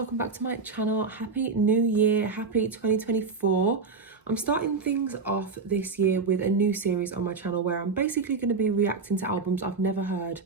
welcome back to my channel. Happy New Year, happy 2024. I'm starting things off this year with a new series on my channel where I'm basically going to be reacting to albums I've never heard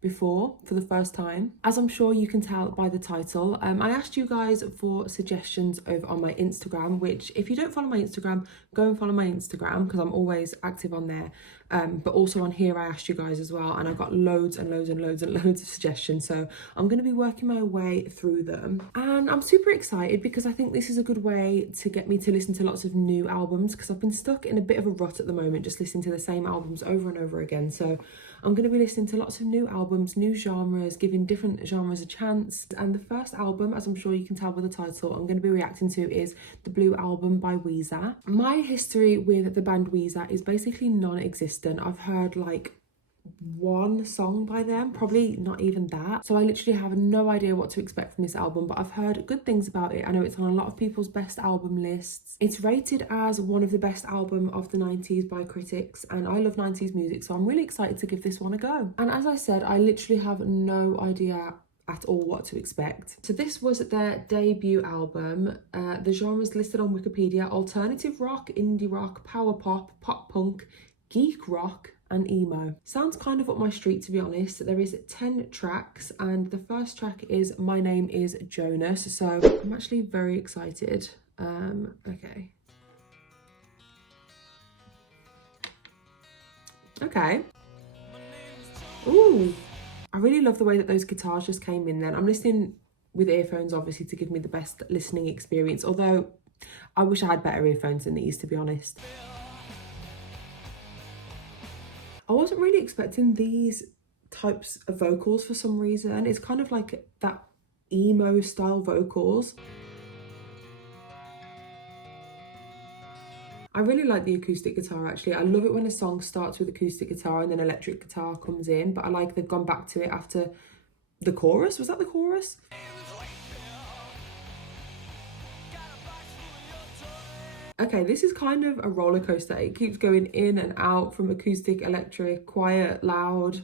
before for the first time. As I'm sure you can tell by the title, I asked you guys for suggestions over on my Instagram, which if you don't follow my Instagram, go and follow my Instagram because I'm always active on there. But also on here I asked you guys as well, and I got loads and loads and loads and loads of suggestions, so I'm going to be working my way through them. And I'm super excited because I think this is a good way to get me to listen to lots of new albums, because I've been stuck in a bit of a rut at the moment, just listening to the same albums over and over again. So I'm going to be listening to lots of new albums, new genres, giving different genres a chance. And the first album, as I'm sure you can tell by the title, I'm going to be reacting to is the Blue Album by Weezer. My history with the band Weezer is basically non-existent. I've heard like one song by them, probably not even that. So I literally have no idea what to expect from this album, but I've heard good things about it. I know it's on a lot of people's best album lists. It's rated as one of the best album of the 90s by critics, and I love 90s music, so I'm really excited to give this one a go. And as I said, I literally have no idea at all what to expect. So this was their debut album. The genres listed on Wikipedia: alternative rock, indie rock, power pop, pop punk, geek rock, and emo. Sounds kind of up my street, to be honest. There is 10 tracks, and the first track is My Name Is Jonas, so I'm actually very excited. Okay. Ooh, I really love the way that those guitars just came in then. I'm listening with earphones, obviously, to give me the best listening experience, although I wish I had better earphones than these, to be honest. I wasn't really expecting these types of vocals for some reason. It's kind of like that emo style vocals. I really like the acoustic guitar, actually. I love it when a song starts with acoustic guitar and then electric guitar comes in, but I like they've gone back to it after the chorus. Was that the chorus? Okay, this is kind of a roller coaster. It keeps going in and out from acoustic, electric, quiet, loud.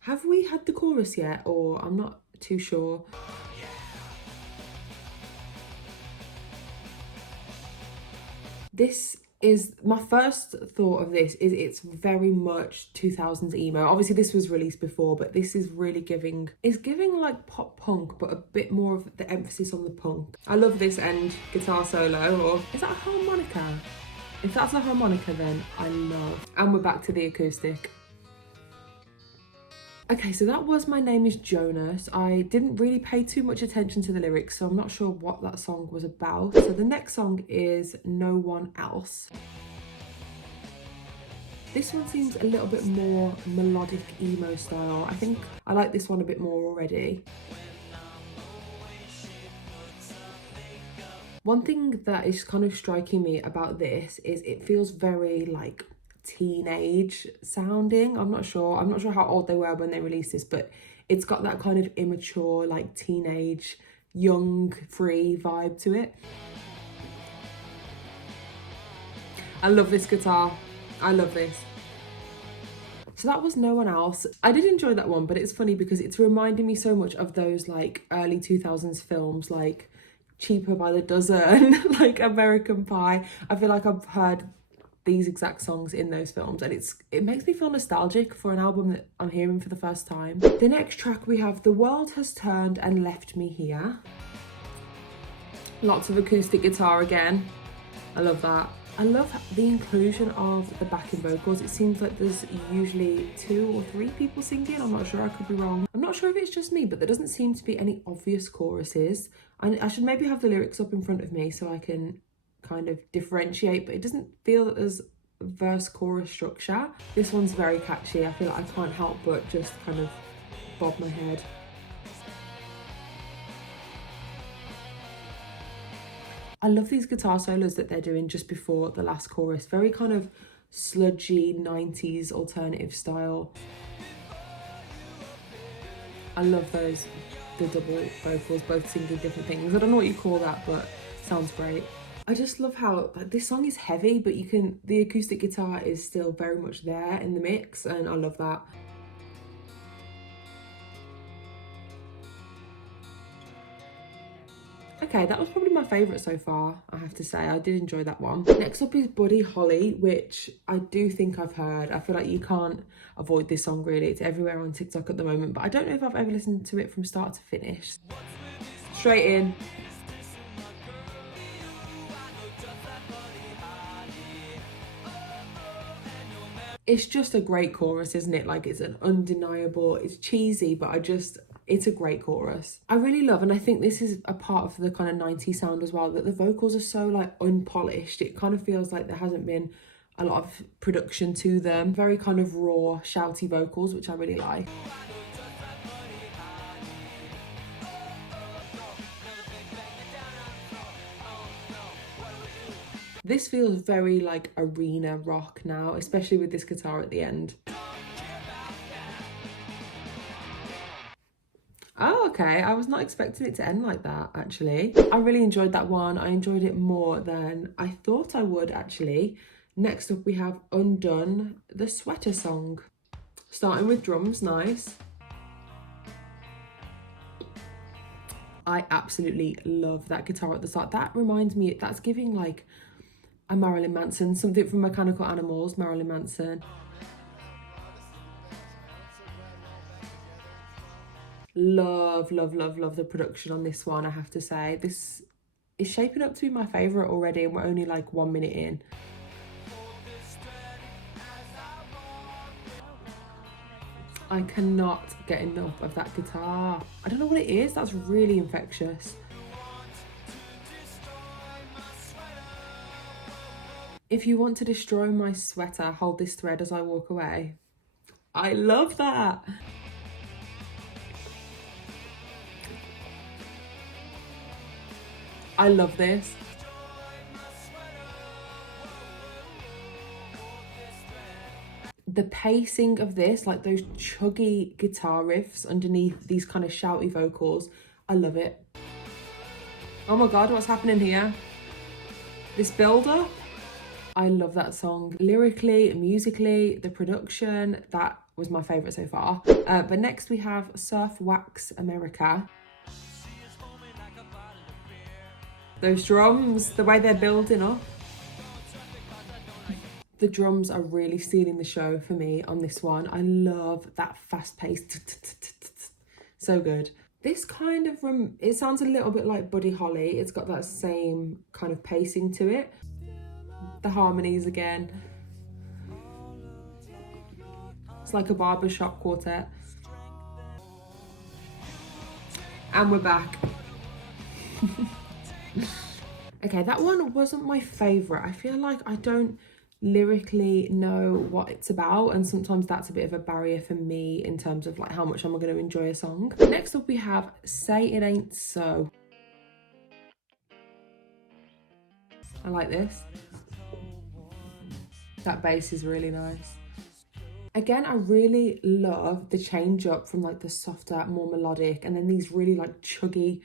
Have we had the chorus yet? Or I'm not too sure. This is my first thought of this is it's very much 2000s emo. Obviously this was released before, but this is really giving like pop punk, but a bit more of the emphasis on the punk. I love this end guitar solo. Or is that a harmonica? If that's a harmonica, then I love. And we're back to the acoustic. Okay, so that was My Name Is Jonas. I didn't really pay too much attention to the lyrics, so I'm not sure what that song was about. So the next song is No One Else. This one seems a little bit more melodic emo style. I think I like this one a bit more already. One thing that is kind of striking me about this is it feels very like teenage sounding. I'm not sure how old they were when they released this, but it's got that kind of immature, like teenage, young, free vibe to it. I love this guitar. I love this. So that was No One Else. I did enjoy that one, but it's funny because it's reminding me so much of those like early 2000s films like Cheaper by the Dozen, like American Pie. I feel like I've heard these exact songs in those films, and it makes me feel nostalgic for an album that I'm hearing for the first time. The next track we have The World Has Turned and Left Me Here. Lots of acoustic guitar again. I love that. I love the inclusion of the backing vocals. It seems like there's usually 2 or 3 people singing. I'm not sure, I could be wrong. I'm not sure if it's just me, but there doesn't seem to be any obvious choruses. I should maybe have the lyrics up in front of me so I can kind of differentiate, but it doesn't feel that there's verse chorus structure. This one's very catchy. I feel like I can't help but just kind of bob my head. I love these guitar solos that they're doing just before the last chorus. Very kind of sludgy 90s alternative style. I love those, the double vocals, both singing different things. I don't know what you call that, but sounds great. I just love how like this song is heavy, but the acoustic guitar is still very much there in the mix, and I love that. Okay, that was probably my favourite so far, I have to say. I did enjoy that one. Next up is Buddy Holly, which I do think I've heard. I feel like you can't avoid this song really. It's everywhere on TikTok at the moment, but I don't know if I've ever listened to it from start to finish. Straight in. It's just a great chorus, isn't it? Like, it's an undeniable, it's cheesy, but it's a great chorus. I really love, and I think this is a part of the kind of 90s sound as well, that the vocals are so like unpolished. It kind of feels like there hasn't been a lot of production to them. Very kind of raw, shouty vocals, which I really like. This feels very like arena rock now, especially with this guitar at the end. Oh, okay. I was not expecting it to end like that, actually. I really enjoyed that one. I enjoyed it more than I thought I would, actually. Next up, we have Undone, the sweater song. Starting with drums, nice. I absolutely love that guitar at the start. That reminds me, that's giving like a Marilyn Manson, something from Mechanical Animals, Marilyn Manson. Love the production on this one, I have to say. This is shaping up to be my favourite already, and we're only like 1 minute in. I cannot get enough of that guitar. I don't know what it is, that's really infectious. If you want to destroy my sweater, hold this thread as I walk away. I love that. I love this. The pacing of this, like those chuggy guitar riffs underneath these kind of shouty vocals, I love it. Oh my God, what's happening here? This build-up? I love that song. Lyrically, musically, the production, that was my favourite so far. But next we have Surf Wax America. Those drums, the way they're building up. The drums are really stealing the show for me on this one. I love that fast paced, so good. This kind of, it sounds a little bit like Buddy Holly. It's got that same kind of pacing to it. The harmonies again. It's like a barbershop quartet. And we're back. Okay, that one wasn't my favourite. I feel like I don't lyrically know what it's about, and sometimes that's a bit of a barrier for me in terms of like how much I'm going to enjoy a song. Next up we have Say It Ain't So. I like this. That bass is really nice. Again, I really love the change up from like the softer, more melodic, and then these really like chuggy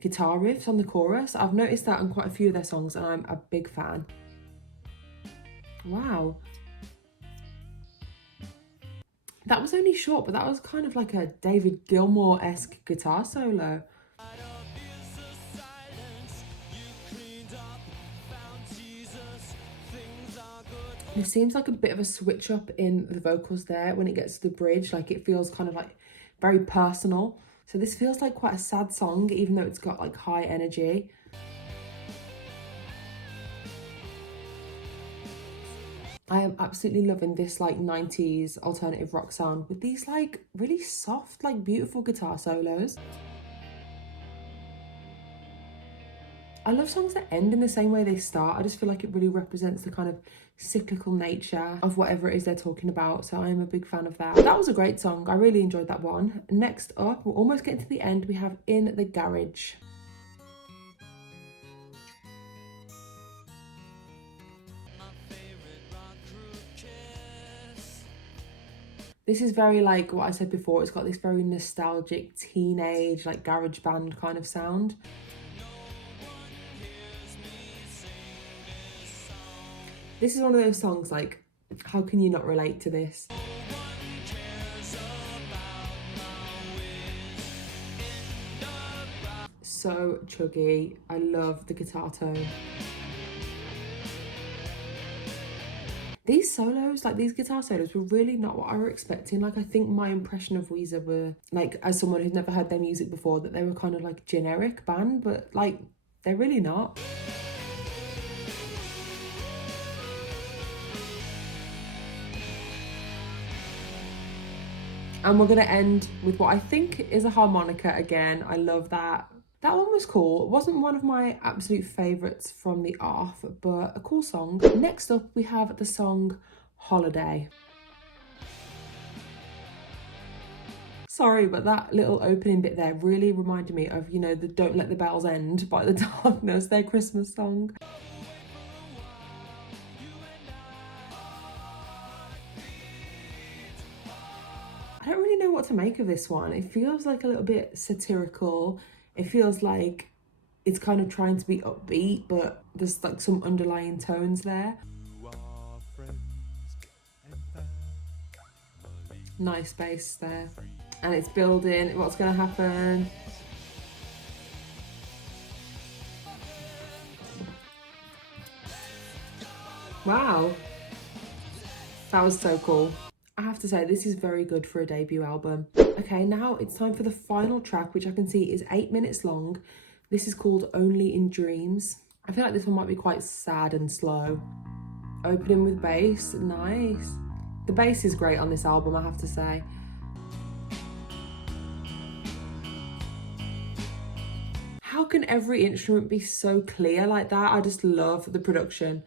guitar riffs on the chorus. I've noticed that on quite a few of their songs, and I'm a big fan. Wow. That was only short, but that was kind of like a David Gilmour-esque guitar solo. It seems like a bit of a switch up in the vocals there when it gets to the bridge. Like, it feels kind of like very personal. So this feels like quite a sad song, even though it's got like high energy. I am absolutely loving this like 90s alternative rock sound with these like really soft, like beautiful guitar solos. I love songs that end in the same way they start. I just feel like it really represents the kind of cyclical nature of whatever it is they're talking about. So I am a big fan of that. That was a great song. I really enjoyed that one. Next up, we're almost getting to the end. We have In the Garage. This is very like what I said before. It's got this very nostalgic teenage, like garage band kind of sound. This is one of those songs like, how can you not relate to this? so chuggy. I love the guitar tone. These solos, like these guitar solos, were really not what I were expecting. Like, I think my impression of Weezer were, like, as someone who's never heard their music before, that they were kind of like generic band, but like, they're really not. And we're gonna end with what I think is a harmonica again. I love that. That one was cool. It wasn't one of my absolute favourites from the off, but a cool song. Next up, we have the song Holiday. Sorry, but that little opening bit there really reminded me of, you know, the Don't Let the Bells End by The Darkness, their Christmas song. I don't really know what to make of this one. It feels like a little bit satirical. It feels like it's kind of trying to be upbeat, but there's like some underlying tones there. Nice bass there. And it's building. What's going to happen? Wow. That was so cool. I have to say, this is very good for a debut album. Okay, now it's time for the final track, which I can see is 8 minutes long. This is called Only in Dreams. I feel like this one might be quite sad and slow. Opening with bass, nice. The bass is great on this album, I have to say. How can every instrument be so clear like that? I just love the production.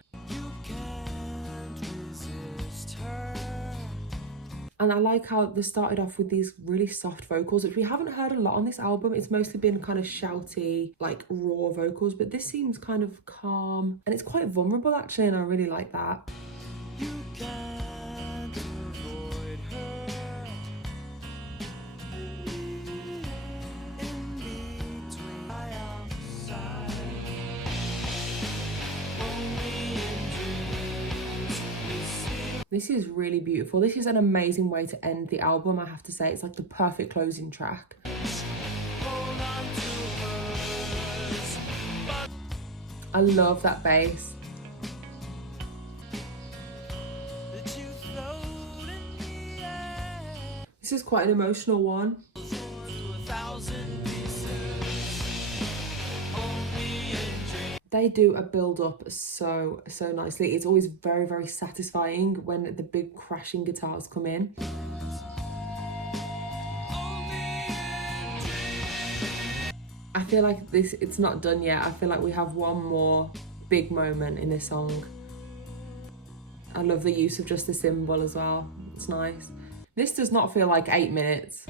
And I like how they started off with these really soft vocals, which we haven't heard a lot on this album. It's mostly been kind of shouty, like raw vocals, but this seems kind of calm. And it's quite vulnerable actually, and I really like that. You can't avoid her. This is really beautiful. This is an amazing way to end the album, I have to say. It's like the perfect closing track. I love that bass. This is quite an emotional one. They do a build up so nicely. It's always very, very satisfying when the big crashing guitars come in. I feel like it's not done yet. I feel like we have one more big moment in this song. I love the use of just the cymbal as well. It's nice. This does not feel like 8 minutes.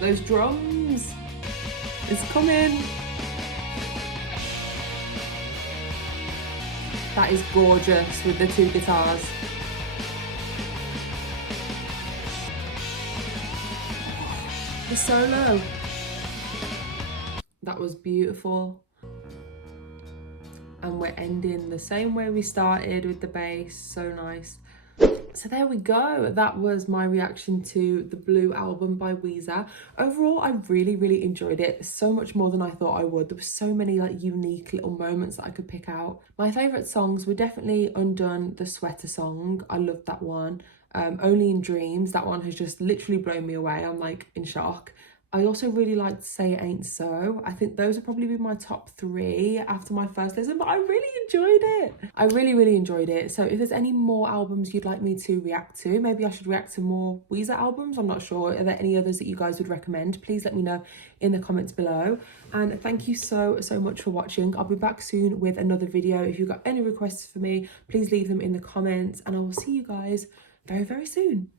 Those drums. It's coming. That is gorgeous with the two guitars. The solo. That was beautiful. And we're ending the same way we started with the bass. So nice. So there we go. That was my reaction to the Blue album by Weezer. Overall, I really enjoyed it. So much more than I thought I would. There were so many like unique little moments that I could pick out. My favourite songs were definitely Undone, the Sweater song. I loved that one. Only in Dreams. That one has just literally blown me away. I'm like in shock. I also really liked Say It Ain't So. I think those would probably be my top 3 after my first listen, but I really enjoyed it. I really enjoyed it. So if there's any more albums you'd like me to react to, maybe I should react to more Weezer albums. I'm not sure. Are there any others that you guys would recommend? Please let me know in the comments below. And thank you so much for watching. I'll be back soon with another video. If you've got any requests for me, please leave them in the comments, and I will see you guys very soon.